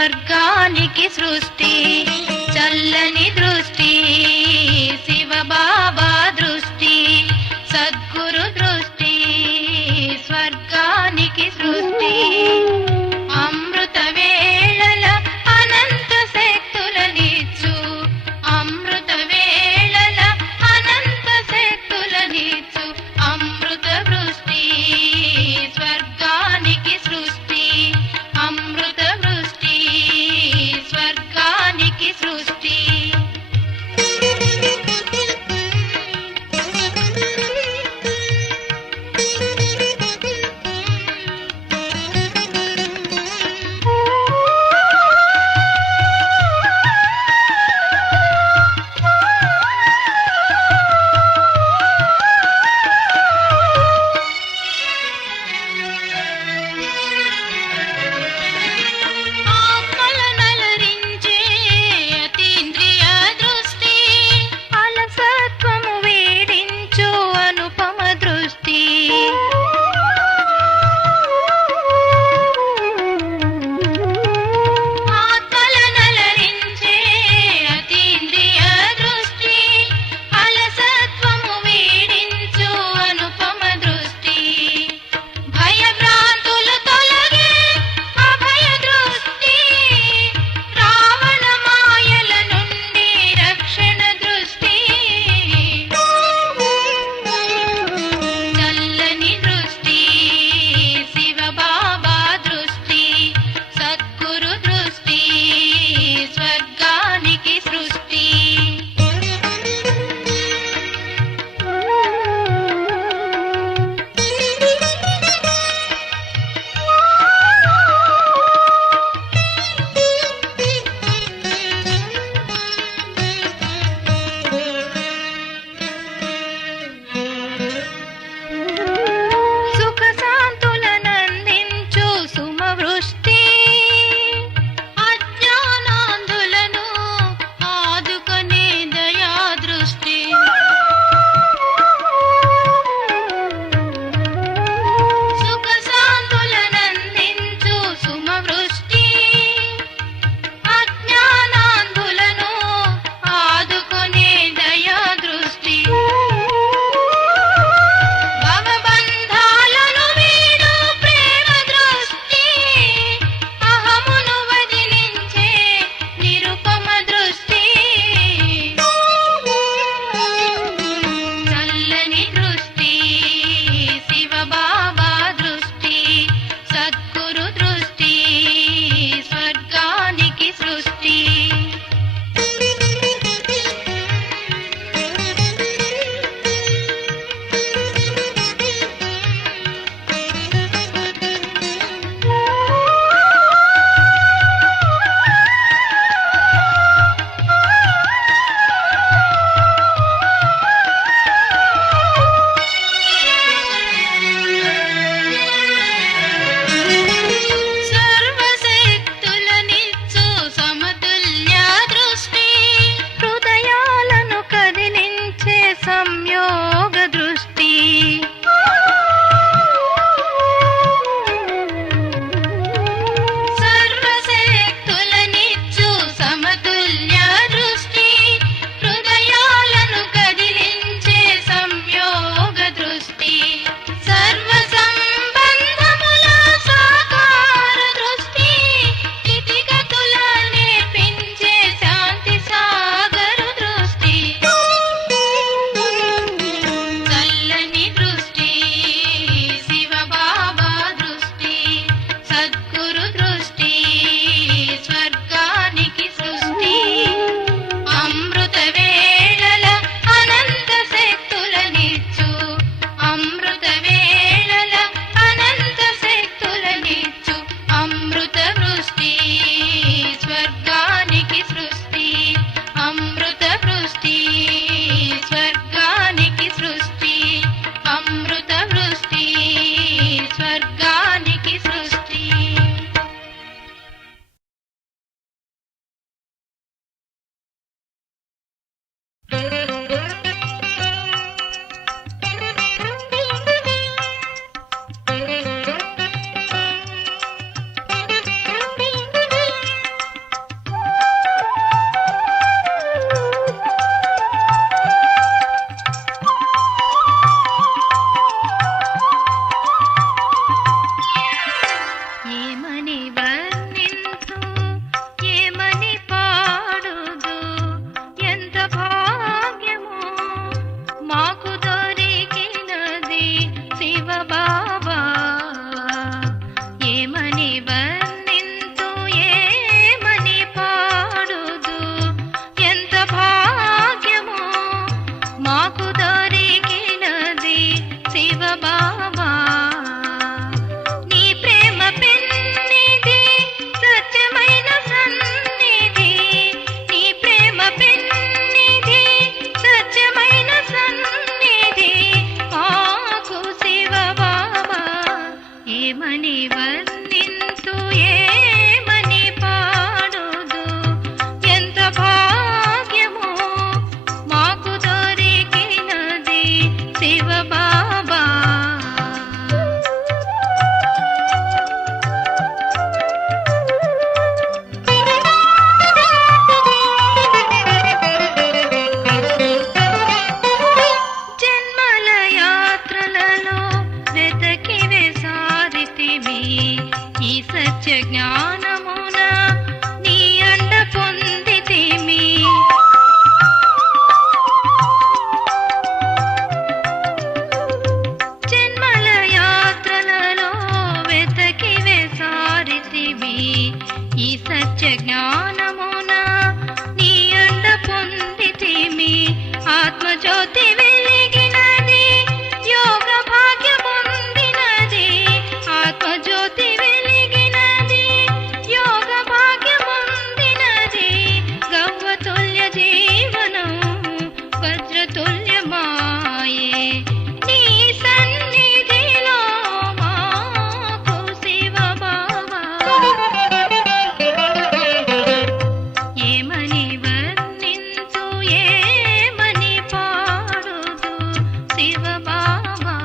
స్వర్గానికి సృష్టి చల్లని దృష్టి శివబాబా దృష్టి సద్గురు దృష్టి స్వర్గానికి సృష్టి అమృత వేళల అనంత శక్తులనిచ్చు అమృత వేళల అనంత శక్తులనిచ్చు అమృత వృష్టి స్వర్గానికి సృష్టి అమృత వృష్టి స్వర్గానికి సృష్టి ఈ సత్య జ్ఞానమున నీ అండ పొందితిమి. ఆత్మజ్యోతి వెలిగినది, యోగ భాగ్య పొందినది. ఆత్మజ్యోతి వెలిగినది, యోగ భాగ్య పొందినది. గవ్వతుల్య జీవనం వజ్రతుల్యమాయే నీ సన్నిధిలో మాకు శివ బావా. ఏమని వర్ణింతు, ఏమని పాడుదు శివ బావా.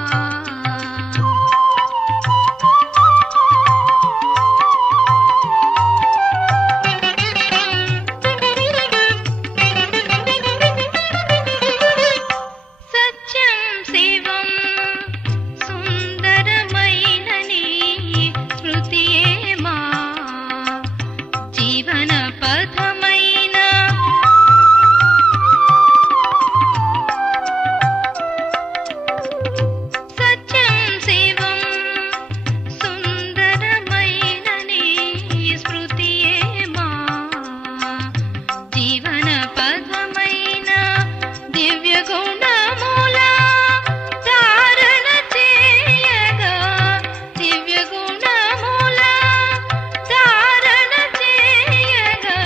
సత్యం శివం సుందరమైన నీ స్మృతియే మా జీవన పథమైన. సత్యం శివం సుందరమైన నీ స్మృతియే మా జీవన పథమైన. దివ్య గుణముల ధారణ చేయగా, దివ్య గుణముల ధారణ చేయగా,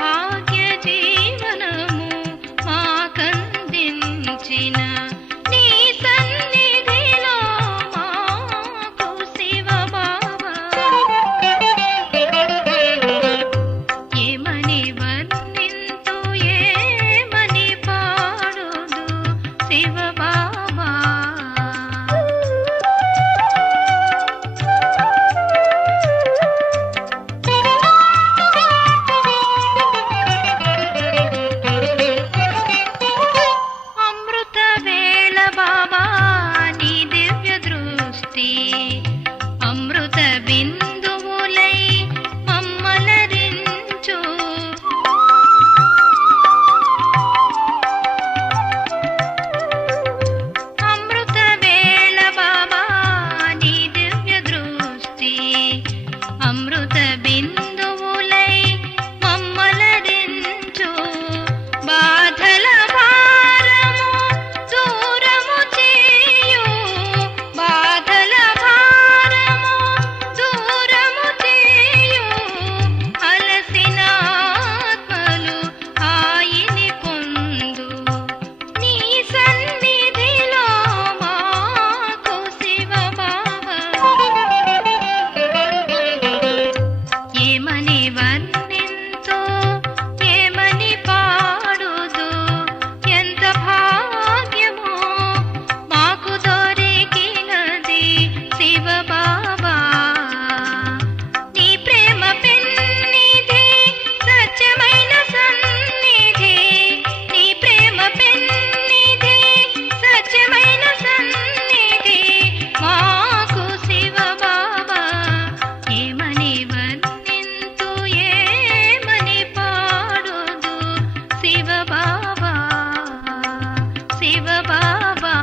భాగ్య జీవనము మాకందించిన నీ సన్నిధిలో మాకు శివ బావా. ఏమని వర్ణింతు, ఏమని పాడుదు శివ బావా. అమృత వేళ బాబా నీ దివ్య దృష్టి, అమృత బిందువులై మమ్మలరించు. అమృత వేళ బాబా నీ దివ్య దృష్టి, అమృత బిందువులై మమ్మలరించు. బాధల భారము దూరము చేయు, బాధల భారము దూరము చేయు. అలసిన ఆత్మలు హాయిని పొందు నీ సన్నిధిలో మాకు శివ బావా. ఏమని వర్ణింతు, ఏమని పాడుదు, ఎంత భాగ్యమో మాకు దొరికినది శివ బావా. నీ ప్రేమ పెన్నిధి సత్యమైన సన్నిధి, నీ ప్రేమ పెన్నిధి సత్యమైన సన్నిధి మాకు శివ బావా. ఏమని వర్ణింతు, ఏమని పాడుదు శివ బావా, శివ బావా.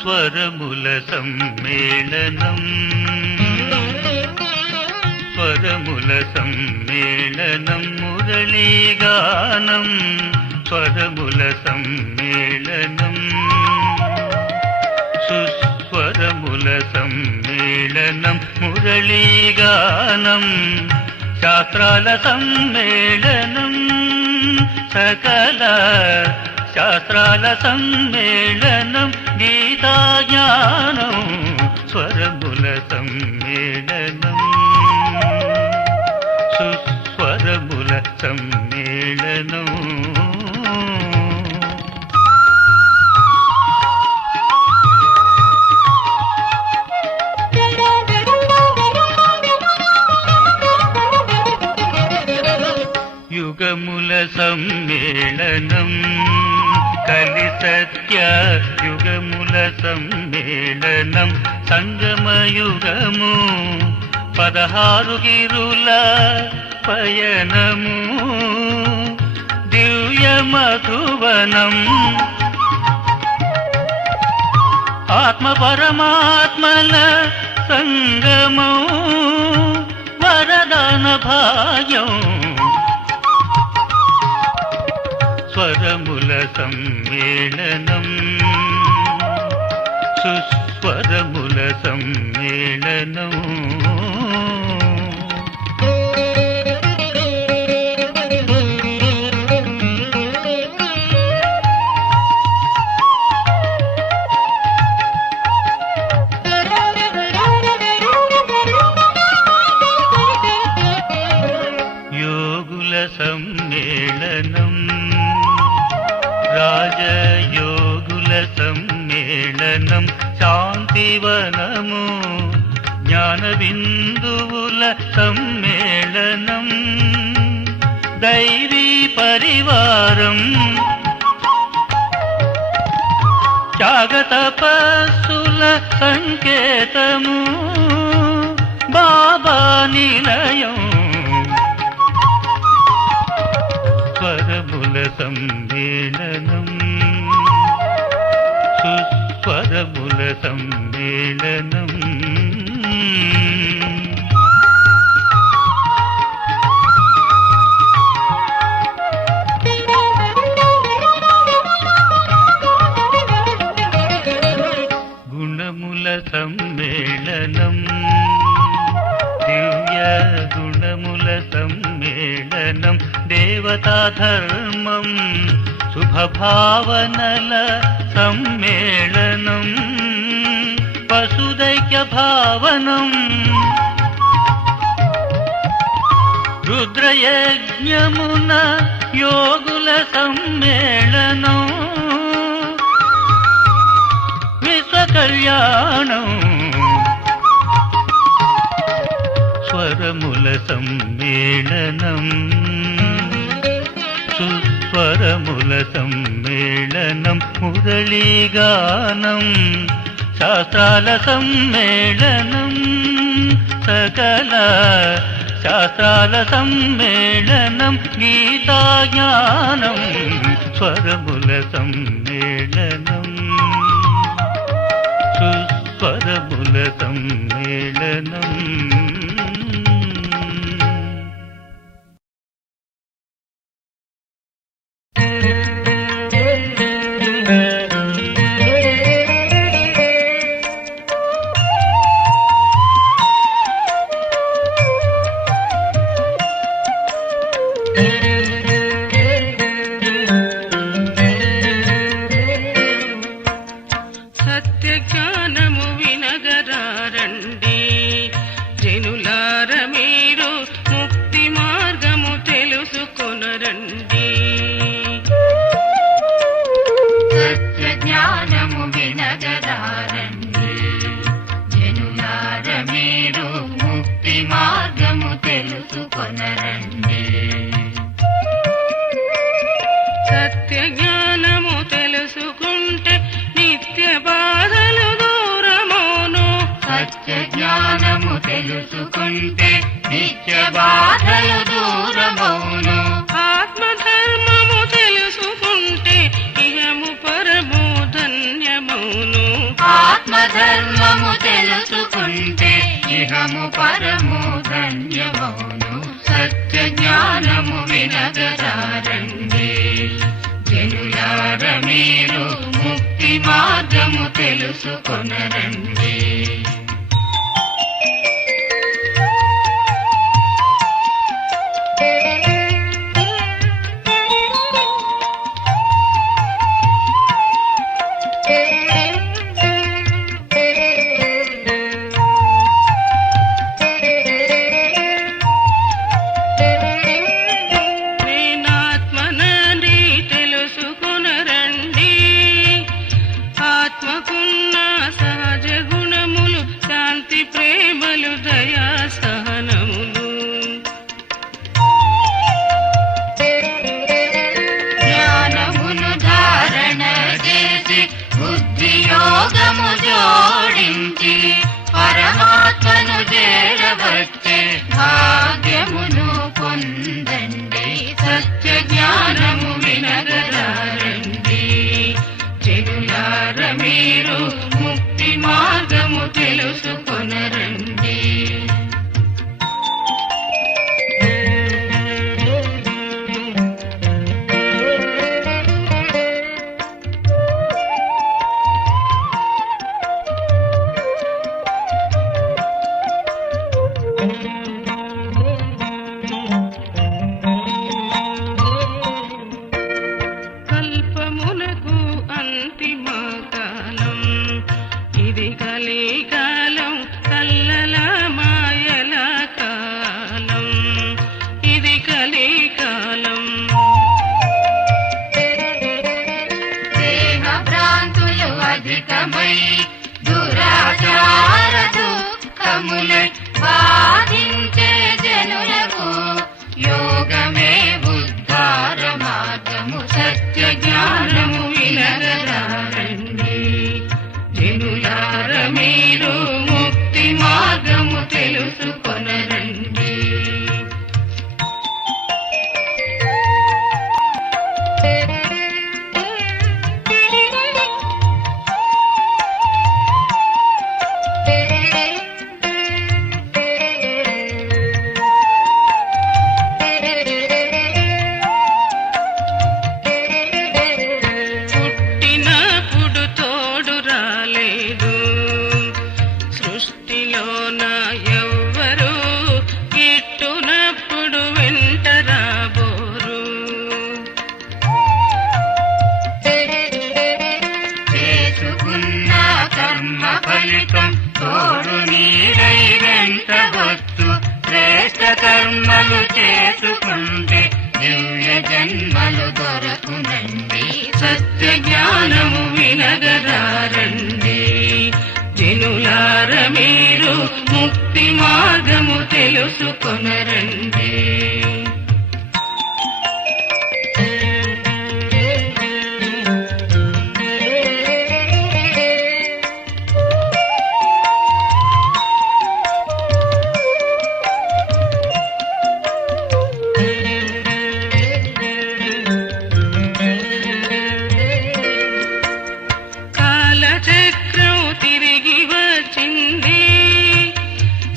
స్వరముల సమ్మేళనం, స్వరముల సమ్మేళనం మురళీగానం. స్వరముల సమ్మేళనం, సుస్వరముల సమ్మేళనం మురళీగానం. శాస్త్రాల సమ్మేళనం, సకల శాస్త్రాల సమ్మేళనం, గీతాజ్ఞానం. స్వరముల సమ్మేళనం, సుస్వరముల సమ్మేళనం. యుగముల సమ్మేళనం, కలిత సత్య యుగముల సమ్మేళనం సంగమయుగము 16 గిరుల పయనము దివ్య మధువనం ఆత్మ పరమాత్మల సంగమం వరదాన భాగ్యం స్వరముల సమ్మేళనం సుస్వరముల సమ్మేళనం యోగుల సమ్మేళనం రాజయోగుల సమ్మేళనం శాంతివనము జ్ఞాన బిందువుల సమ్మేళనం దైవీ పరివారం త్యాగతపస్సుల సంకేతము బాబా నిలయం స్వరముల సమ్మేళనం సుస్వరముల సమ్మేళనం గుణముల సమ్మేళనం దివ్య గుణముల సమ్మేళనం దేవతా ధర్మం శుభభావనల సమ్మేళనం వసుదైక్య భావనం రుద్రయజ్ఞమున యోగుల సమ్మేళనం విశ్వకళ్యాణం స్వరముల సమ్మేళనం సుస్వరముల సమ్మేళనం మురళీగానం శాస్త్రాల సమ్మేళనం సకల శాస్త్రాల సమ్మేళనం గీతాజ్ఞానం స్వరముల సమ్మేళనం సుస్వరముల సమ్మేళనం తెలుసుకుంటే నిత్య బాధలు దూరమౌను ఆత్మధర్మము తెలుసుకుంటే ఇహము పరము ధన్యమౌను ఆత్మధర్మము తెలుసుకుంటే ఇహము పరము ధన్యమౌను సత్య జ్ఞానము వినగరారండి జనులార మీరు ముక్తి మార్గము తెలుసుకొనరండి జ్ఞానమును ధారణ చే జనులార మీరు ముక్తి మార్గము తెలుసుకొనరండి. కల్పమునకు అంతిమ కాలం ఇది కలికాలం, కల్లల మాయల కాలం ఇది కలికాలం. దేహ భ్రాంతులు అధికమై దురాచార దుఃఖములై బాధించే జనులకు యోగమే ఉద్ధార మార్గము. సత్య జ్ఞానము వినగరారండి. జనులార మీరు ముక్తి మార్గము తెలుసుకొనరండి. పుట్టినప్పుడు తోడు రాలేదు సృష్టిలోన ఎవ్వరు, గిట్టునప్పుడు వెంట రాబోరు. చేసుకున్న కర్మ ఫలితం తోడు నీడై వెంటవచ్చు. శ్రేష్ఠ కర్మలు చేసుకుంటే దివ్య జన్మలు దొరకునండి. సత్య జ్ఞానము వినగరారండి. జనులార మీరు ముక్తి మార్గము తెలుసుకొనరండి. కాలచక్రం తిరిగి వచ్చింది,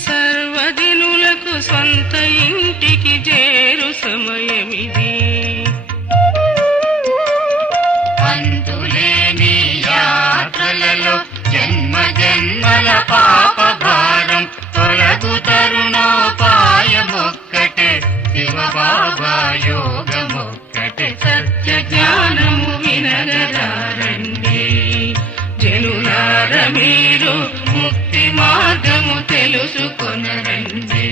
సర్వజనులకు సొంత ఇంటికి చేరు సమయమిది. అంతులేని యాత్రలలో జన్మ జన్మల పాప భారం తొలగు తరుణోపాయమొక్కటే, శివ బాబా యోగమొక్కటే. సత్య జ్ఞానము వినగరారండి. జనులార మీరు ముక్తి మార్గము తెలుసుకొనరండి.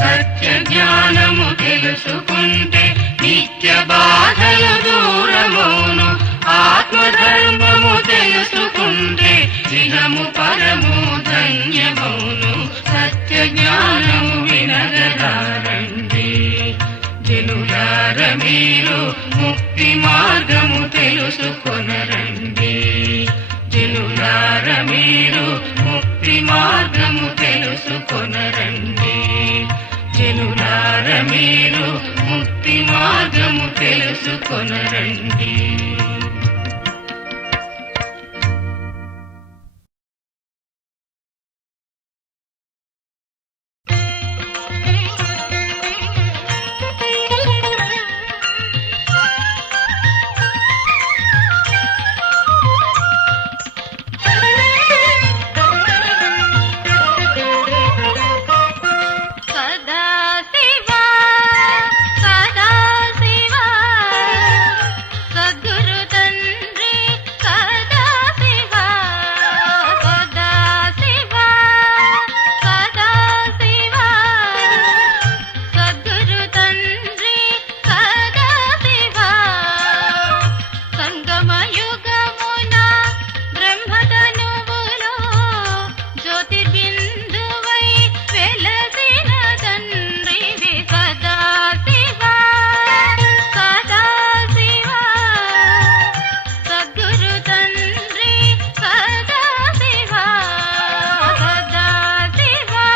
సత్య జ్ఞానము తెలుసుకుంటే నిత్య బాధలు దూరమౌను. ఆత్మధర్మము తెలుసుకుంటే ఇహము పరము ధన్యమౌను. సత్య జ్ఞానము వినగరారండి. జనులార మీరు ముక్తి మార్గము తెలుసుకొనరండి. జనులార మీరు ముక్తి మార్గము తెలుసుకొనరండి. జనులార మీరు ముక్తి మార్గము తెలుసుకొనరండి. సదాశివా సదాశివా సద్గురు తండ్రి సదాశివా సదాశివా సదాశివా సద్గురు తండ్రి సదాశివా సంగమయుగమున బ్రహ్మతనువులో జ్యోతిర్బిందువై వెలసిన తండ్రివి సదాశివా సదాశివా సద్గురు తండ్రి సదాశివా సదాశివా.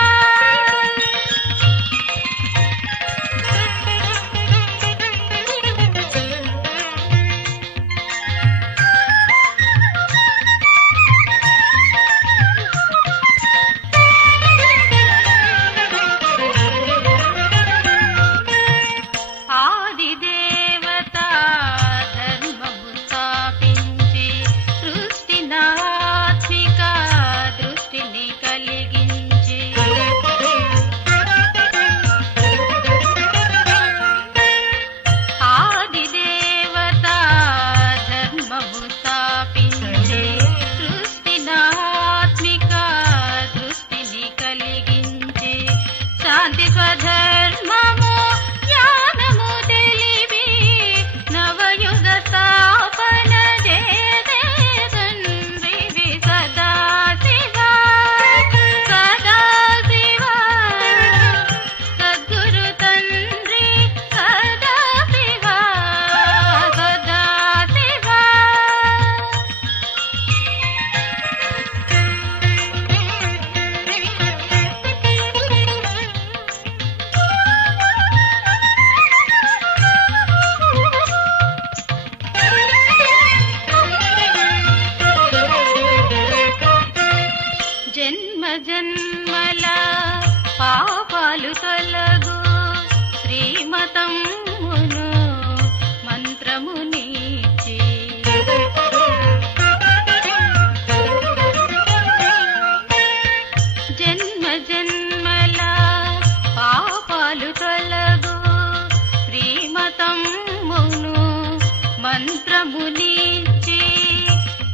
మంత్రమునిచ్చి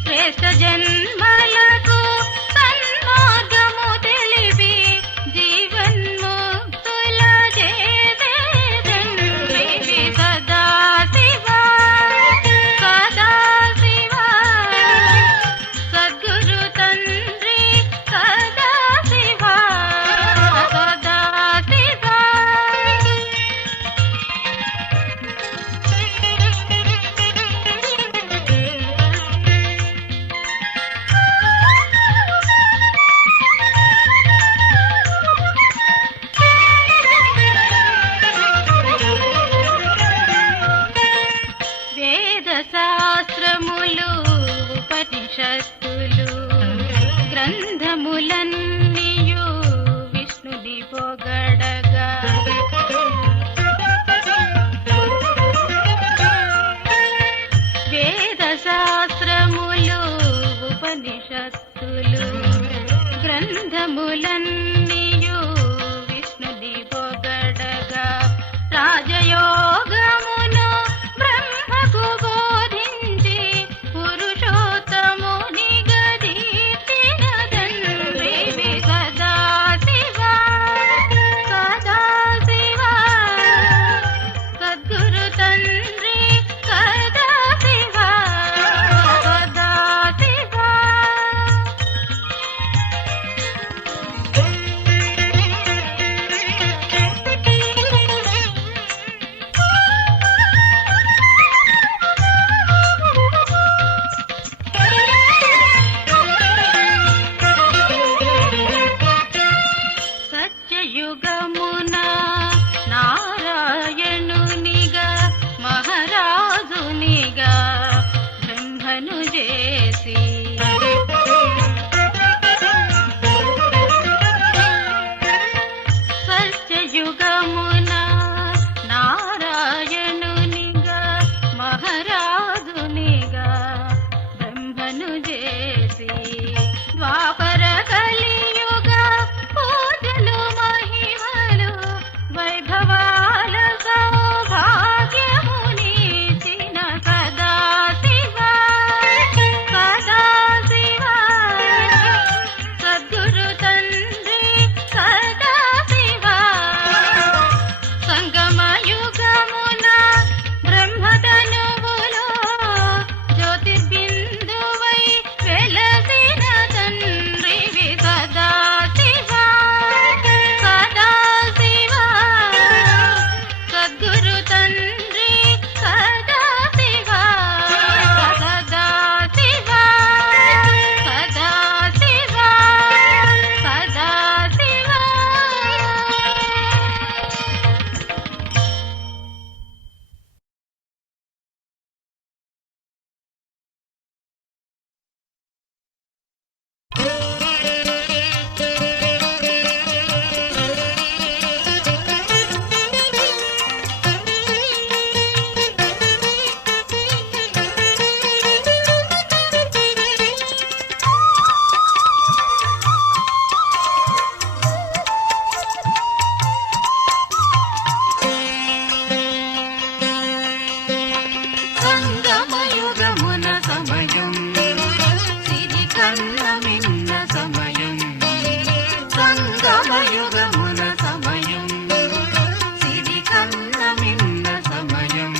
శ్రేష్ఠ జన్మలకు సన్మార్గము తెలిపి జీవన్ముక్తుల చేసే తండ్రివి సదాశివా సదాశివా సద్గురు తండ్రి సదాశివా సదాశివా. వేద శాస్త్రములు ఉపనిషత్తులు గ్రంథములన్నీయు విష్ణుని పొగడగా వేద శాస్త్రములు ఉపనిషత్తులు గ్రంథములన్నీయు విష్ణుని పొగడగా రాజయోగమును బ్రహ్మకు బోధించి పురుషోత్తముని గదీర్చిన తండ్రివి సదాశివా సదాశివా సద్గురు తండ్రి సదాశివా సదాశివా. సత్యయుగమున నారాయణునిగా మహారాజునిగా బ్రహ్మను చేసి సత్యయుగమున నారాయణునిగా మహారాజునిగా బ్రహ్మను చేసి ద్వాపర కలియుగ పూజలు మహిమలు వైభవాల సౌభాగ్యమునిచిన సదాశివా సదాశివా సద్గురు తండ్రి సదాశివా. సంగమయుగమున బ్రహ్మతనువులో జ్యోతిర్బిందువై వెలసిన తండ్రివి సదాశివా సదాశివా సద్గురు తండ్రి సదాశివా సదాశివా సదాశివా సదాశివా. సంగమయుగమున సమయం సిరి కన్నమిన్న సమయం సంగమయుగమున సమయం సిరి కన్నమిన్న సమయం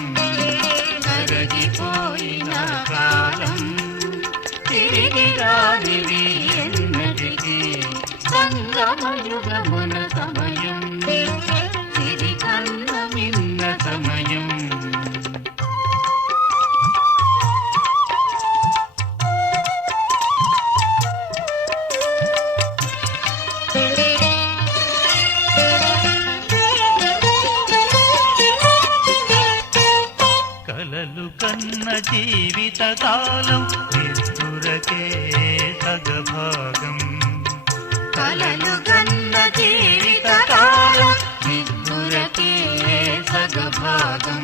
కరగిపోయిన కాలం తిరిగి రానిది ఎన్నటికీ సంగమయుగమున సమయం సిరి కన్నమిన్న సమయం. కలలు కన్న జీవిత కాలం నిద్దురకే సగభాగం కలలు గన్న జీవిత కాలం నిద్దురకే సగభాగం.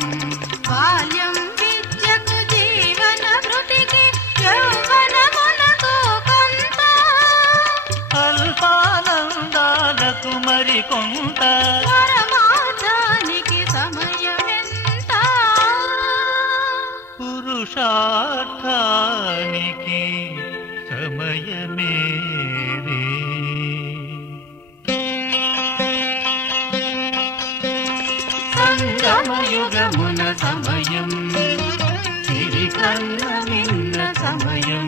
బాల్యం విద్యకు జీవన భృతికి యౌవనమునకు కొంత అల్పానందాలకు మరికొంత పరమార్థానికి సమయమెంత పురుష పురుషార్థానికి సమయమేది. సంగమయుగమున సమయం సిరి కన్న విన్న సమయం.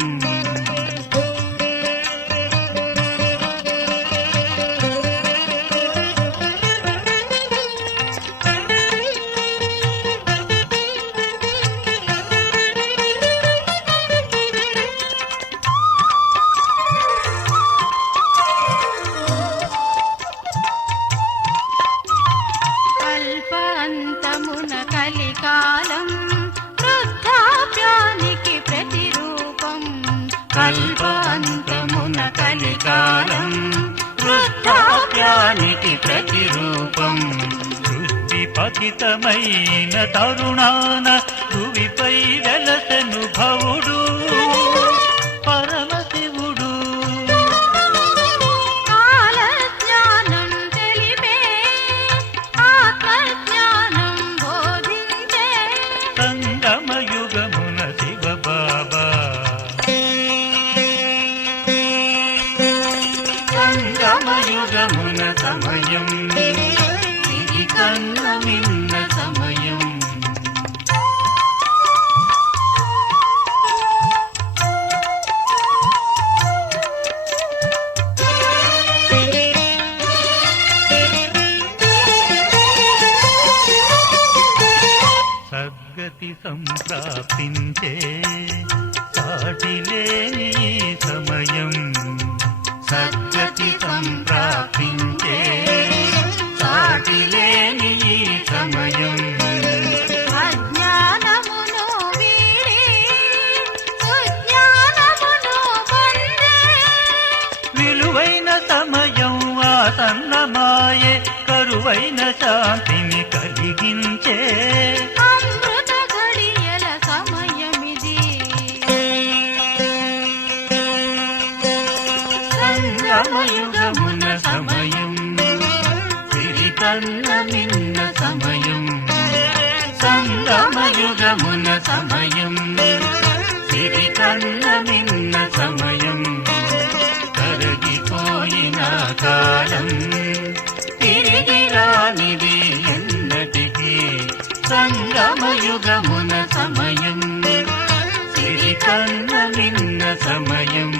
అల్పాంతమున కలికాలం వృద్ధాప్యానికి ప్రతిరూపం. కల్పాంతమున కలికాలం వృద్ధాప్యానికి ప్రతిరూపం. సృష్టి పతితమైన తరుణాన భువిపై వెలసెను భవుడు పరమశివుడు. కాలజ్ఞానం తెలిపే ఆత్మజ్ఞానం బోధించే సంగమయుగమున శివ బాబా. సంగమయుగమున సమయం సిరి కన్న విన్న సమయం. సద్గతి సంప్రాప్తించే సాటిలేని సమయం. సద్గతి సంప్రాప్తించే సాటిలేని సమయం. అజ్ఞానమును వీడి సుజ్ఞానమును పొందే విలువైన సమయం ఆసన్నమాయే కరువైన శాంతిని కలిగించే. అమృత ఘడియల సమయమిది. సంగమయుగమున సమయం సిరి కన్న నిన్న సమయం. సంగమయుగమున సమయం సిరి కన్న నిన్న సమయం. కరగిపోయిన కాలం తిరిగి రానిది ఎన్నటికీ. సంగమయుగమున సమయం సిరి కన్న నిన్న సమయం.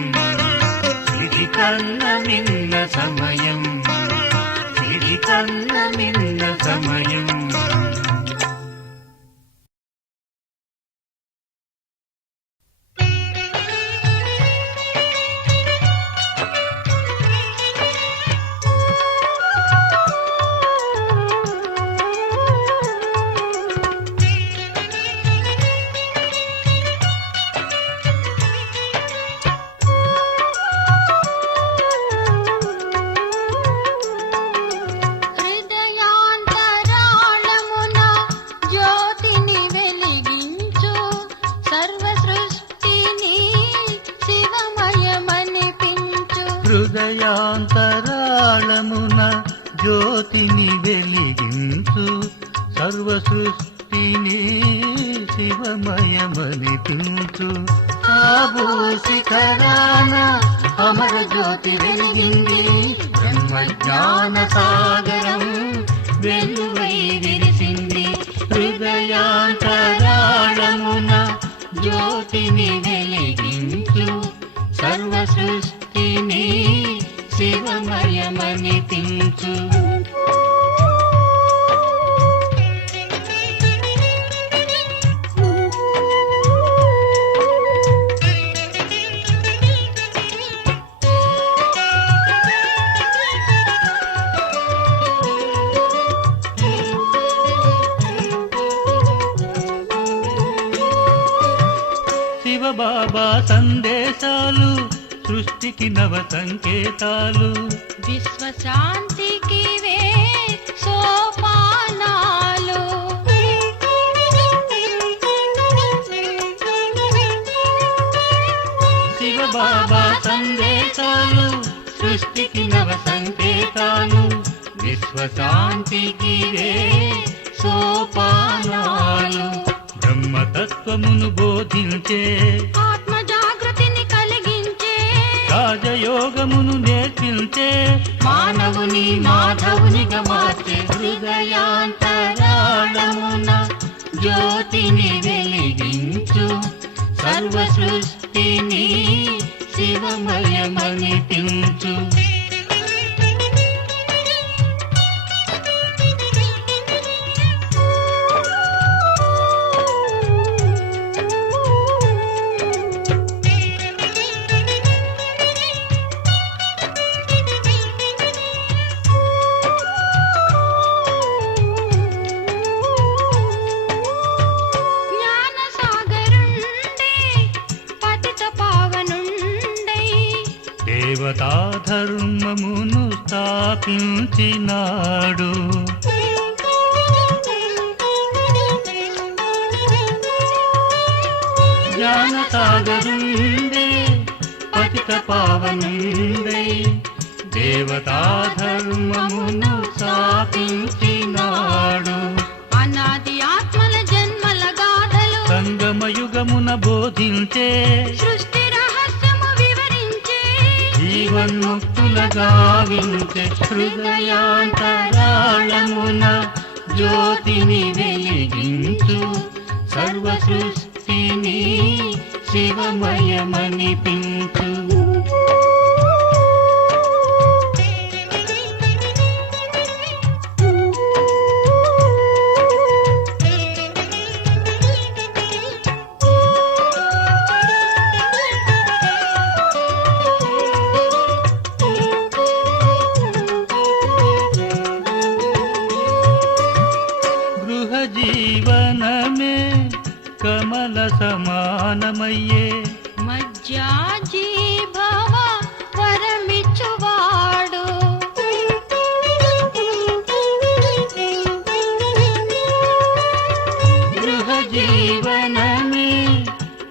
సిరి కన్న నిన్న సమయం సిరి కన్న నిన్న సమయం. హృదయాంతరాళమున జ్యోతిని వెలిగించు సర్వ సృష్టిని శివమయమనిపించు. హృదయాంతరాళమున జ్యోతిని వెలిగించు సర్వ సృష్టిని శివమయమనిపించు. ఆబూ శిఖరాన అమర జ్యోతి వెలిగింది. బ్రహ్మజ్ఞాన సాగరం వెలువై విరిసింది. హృదయాంతరాళమున జ్యోతిని వెలిగించు సర్వ సృష్టిని శివమయమనిపించు. శివబాబా సందేశాలు సృష్టికి నవ సంకేతాలు. విశ్వశాంతికి వే సోపానాలు. శివబాబా సందేశాలు సృష్టికి నవ సంకేతాలు. విశ్వశాంతికి వే సోపానాలు. బ్రహ్మ బ్రహ్మతత్వమును బోధించే ఆత్మ జాగృతిని కలిగించే రాజయోగమును నేర్పించే మానవుని మాధవునిగా మార్చే హృదయాంతరాళమున జ్యోతిని వెలిగించు సర్వ సృష్టిని శివమయమనిపించు జ్ఞాన సాగరుండే పతిత పావనుండై దేవతా ధర్మమును స్థాపించినాడు జ్ఞానసాగరుండే పతిత పావనుండై దేవతా ధర్మమును స్థాపించినాడు అనాది ఆత్మల జన్మల గాథలు సంగమయుగమున బోధించే సృష్టి రహస్యము వివరించే జీవన్ముక్తుల గావించే హృదయాంతరాళమున జ్యోతిని వెలిగించు సర్వ సృష్టిని శివమయమనిపించు గృహ జీవనమే కమల సమానమయ్యే మజ్జాజీభవ వరమిచ్చువాడు గృహ జీవనమే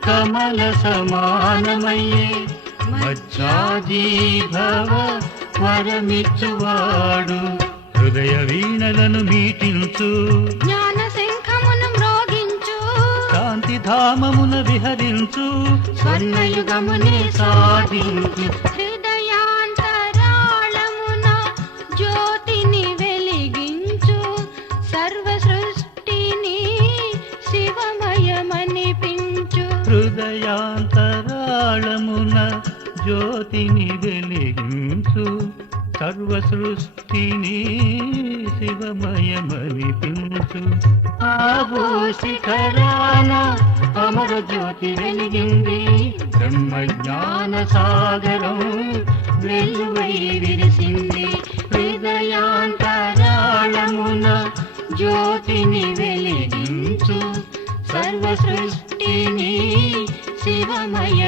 కమల సమానమయ్యే మజ్జాజీభవ వరమిచ్చువాడు హృదయ వీణలను మీటించు జ్ఞాన శంఖమును మ్రోగించు శాంతిధామమున విహరించు స్వర్ణయుగమునే సాధించు హృదయాంతరాళమున జ్యోతిని వెలిగించు సర్వ సృష్టిని శివమయమనిపించు హృదయాంతరాళమున జ్యోతిని వెలిగించు సర్వ సృష్టిని శివమయమనిపించు ఆవో శిఖరాన అమర జ్యోతి వెలిగింది బ్రహ్మ జ్ఞాన సాగరం వెలువై విరిసింది హృదయాంతరాళమున జ్యోతిని వెలిగించు సర్వ సృష్టిని శివమయమనిపించు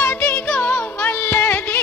అదిగో అల్లది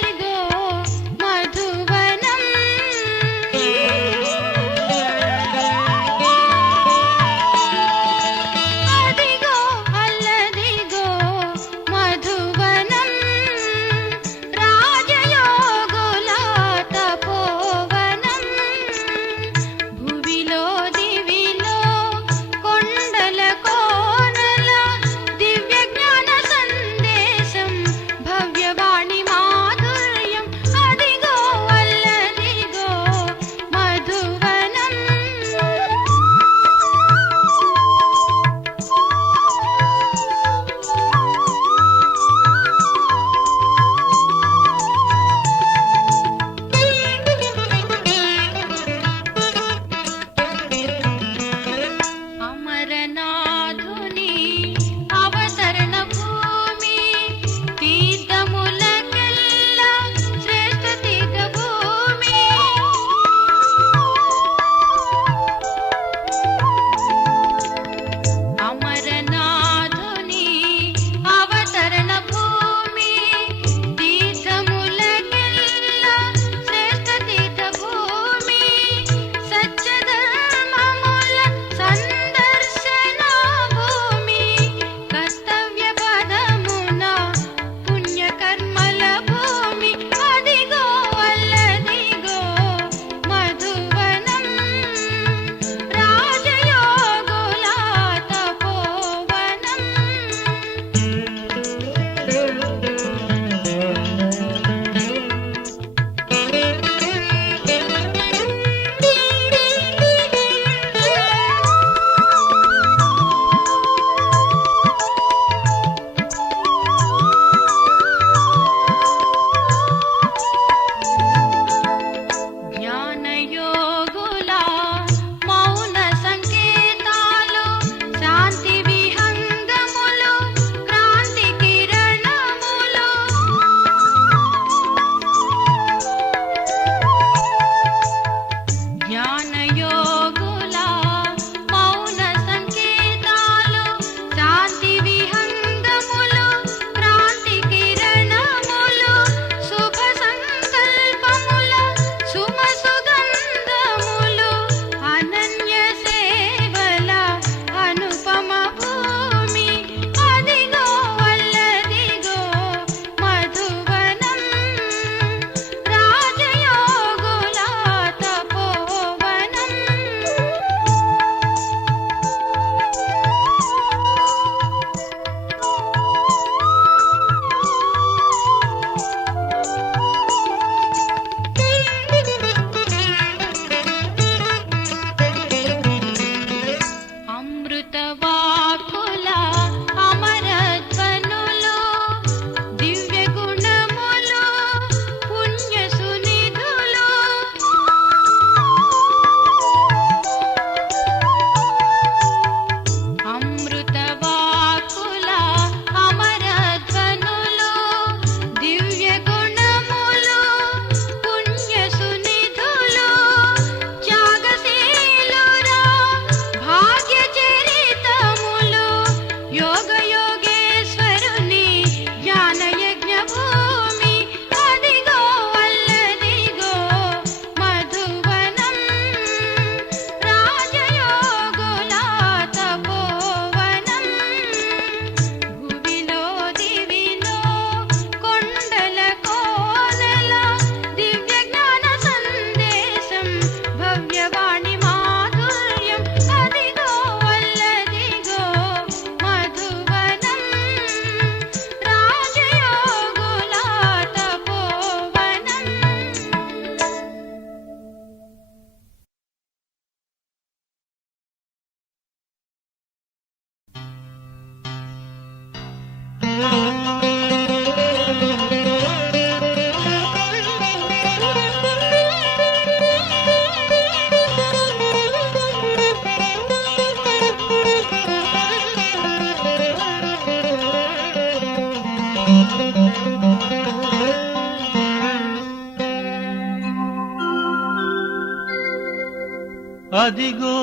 అదిగో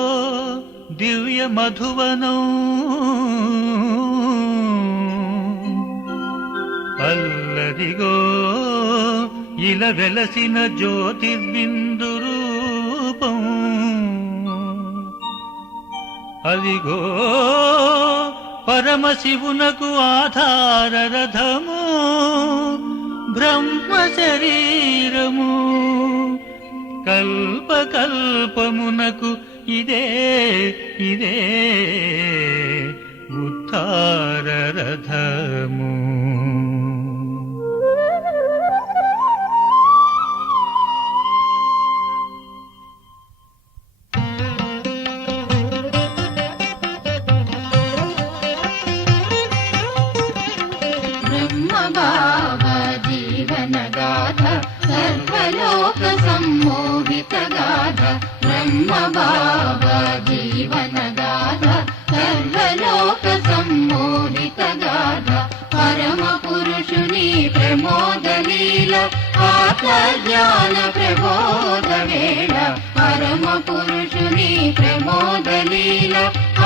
దివ్య మధువనం, అల్లదిగో ఇలా వెలసిన జ్యోతిర్బిందు రూపం, అదిగో పరమశివునకు ఆధార రథము, బ్రహ్మ శరీరము, కల్పకల్పమునకు ఇదే ఇదే ఉద్ధార రథము. బ్రహ్మబాబా జీవన గాథ సర్వలోక సమ్మోహిత గాథ, బ్రహ్మబాబా జీవన గాథ సర్వలోక సమ్మోహిత గాథ, పరమ పురుషుని ప్రమోద లీల ఆత్మజ్ఞాన ప్రబోధ వేళ, పరమ పురుషుని ప్రమోద లీల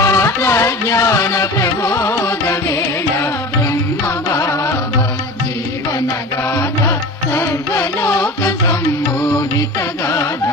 ఆత్మజ్ఞాన ప్రబోధ వేళ, బ్రహ్మబాబా జీవన గాథ సర్వలోక సమ్మోహిత గాథ.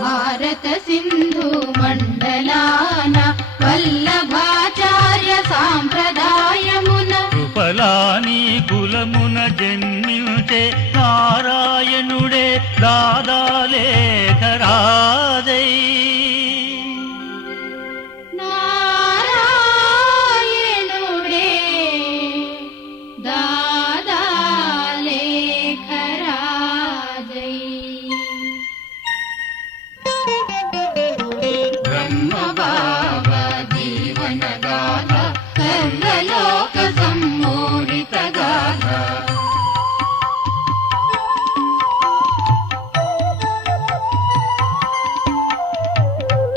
భారత సింధు మండలాన వల్లభాచార్య సాంప్రదాయమున కృపలాని కులమున జన్మించే నారాయణుడే దాదాలేఖరాజై, నారాయణుడే దాదా లేఖరాజై. బ్రహ్మబాబా జీవన గాథ సర్వలోక సమ్మోహిత గాథ.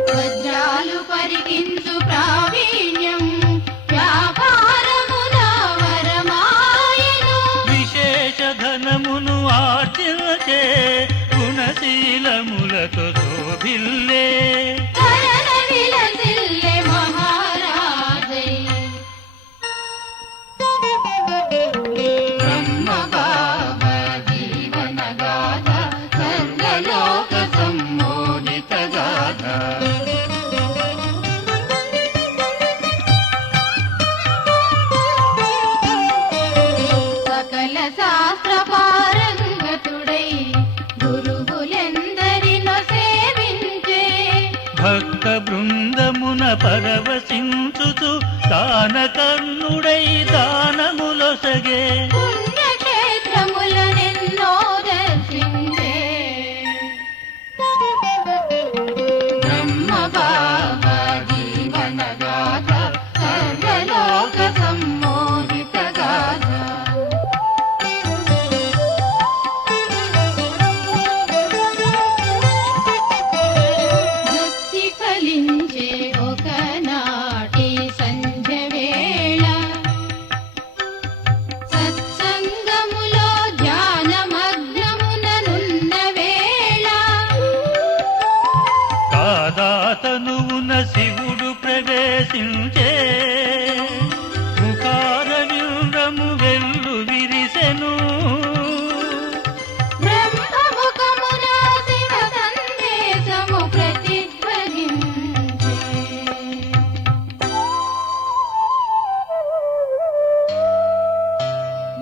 వజ్రాలు పరికించు ప్రావీణ్యం వ్యాపారమున వరమాయను, విశేష ధనమును ఆర్జించే గుణశీలములతో శోభిల్లే, కరణ విలసిల్లె మహారాజై. బ్రహ్మబాబా జీవన గాథ సర్వలోక సమ్మోహిత గాథ. సకల శాస్త్ర పారంగతుడై గురువులెందరినో సేవించే, భక్త బృందమున పరవశించుతూ దానకర్ణుడై దానములొసగే, పుణ్యక్షేత్రములనెన్నో దర్శించే. బ్రహ్మబాబా జీవన గాథ సర్వలోక సమ్మోహిత గాథ. భక్తి ఫలించే ఒకనాటి సంధ్య వేళ, సత్సంగములో ధ్యానమగ్నముననున్న వేళ, కాదాతనువున శివుడు ప్రవేశించే, ముఖార వింద్రము వెల్లు విరిసెను, బ్రహ్మముఖమున శివ సందేశము ప్రతిధ్వనించే.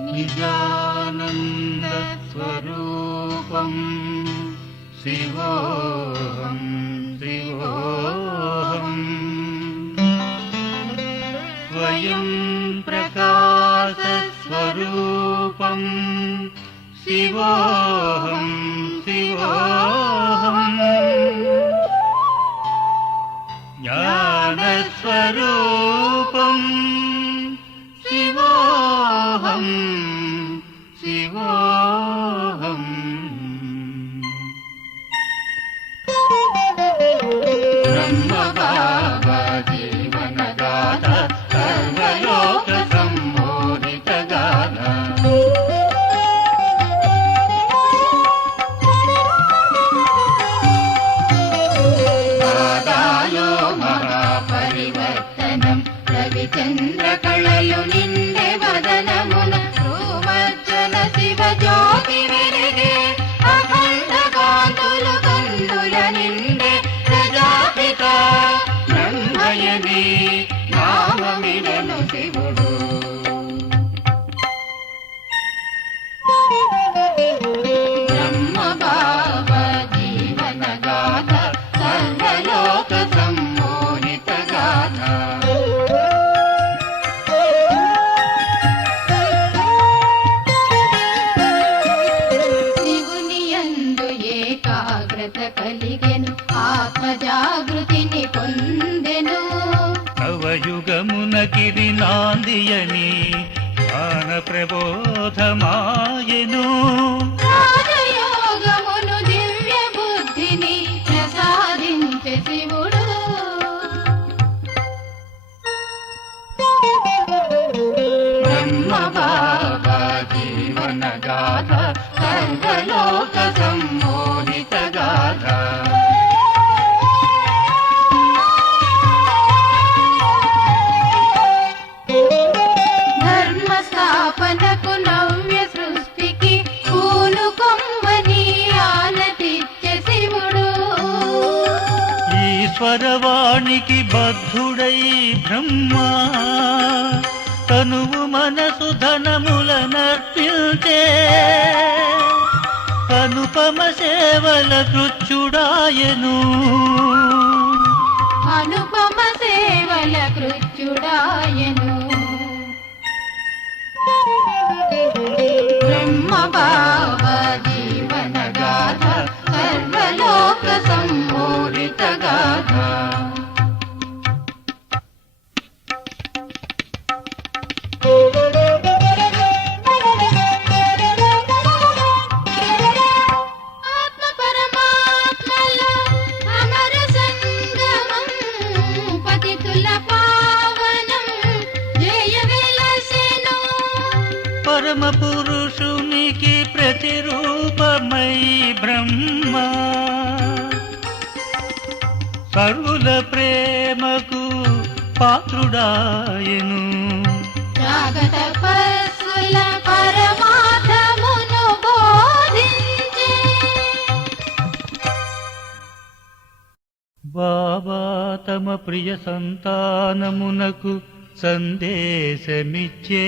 నిజానంద స్వరూపం శివోహం శివోహం, స్వయం ప్రకాశ స్వరూపం శివోహం శివోహం, జ్ఞానస్వరూపం శివోహం శివోహం. బ్రహ్మబాబా నాందియని జ్ఞాన ప్రబోధమాయెను. రాజయోగమును దివ్య బుద్ధిని ప్రసాదించే శివుడు. బ్రహ్మ బాబా జీవన గాథ సర్వలోక సమ్మోహిత గాథ. ధర్మ స్థాపనకు నవ్య సృష్టికి పూనుకొమ్మని ఆనతిచ్చే శివుడు. ఈశ్వరవాణికి బద్ధుడై బ్రహ్మ తనువు మనసు ధనములనర్పించే అనుపమ సేవల కృచ్చుడాయను. అనుపమ సేవల కృత్యుడాయను. బ్రహ్మ బాబా జీవన గాథ సర్వలోక సమ్మోహిత గాథ. ఆత్మ పరమాత్మలో అమర సంగమం పతితుల పావనం జయ విలసెను. పరమ పురుషునికి ప్రతిరూపమై బ్రహ్మ సర్వుల ప్రేమకు పాత్రుడాయను. జాగత పరసుల పరమార్థమును బోధించే బాబా తమ ప్రియ సంతానమునకు సందేశమిచ్చే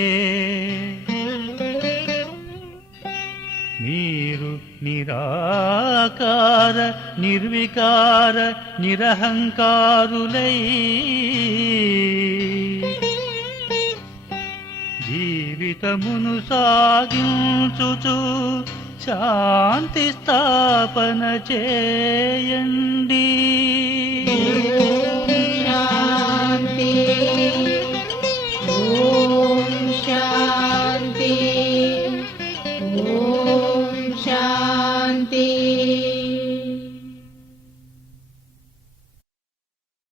మీరు నిరాకార నిర్వికార నిరహంకారులై జీవితమును సాగించుచు శాంతి స్థాపన చేయండి.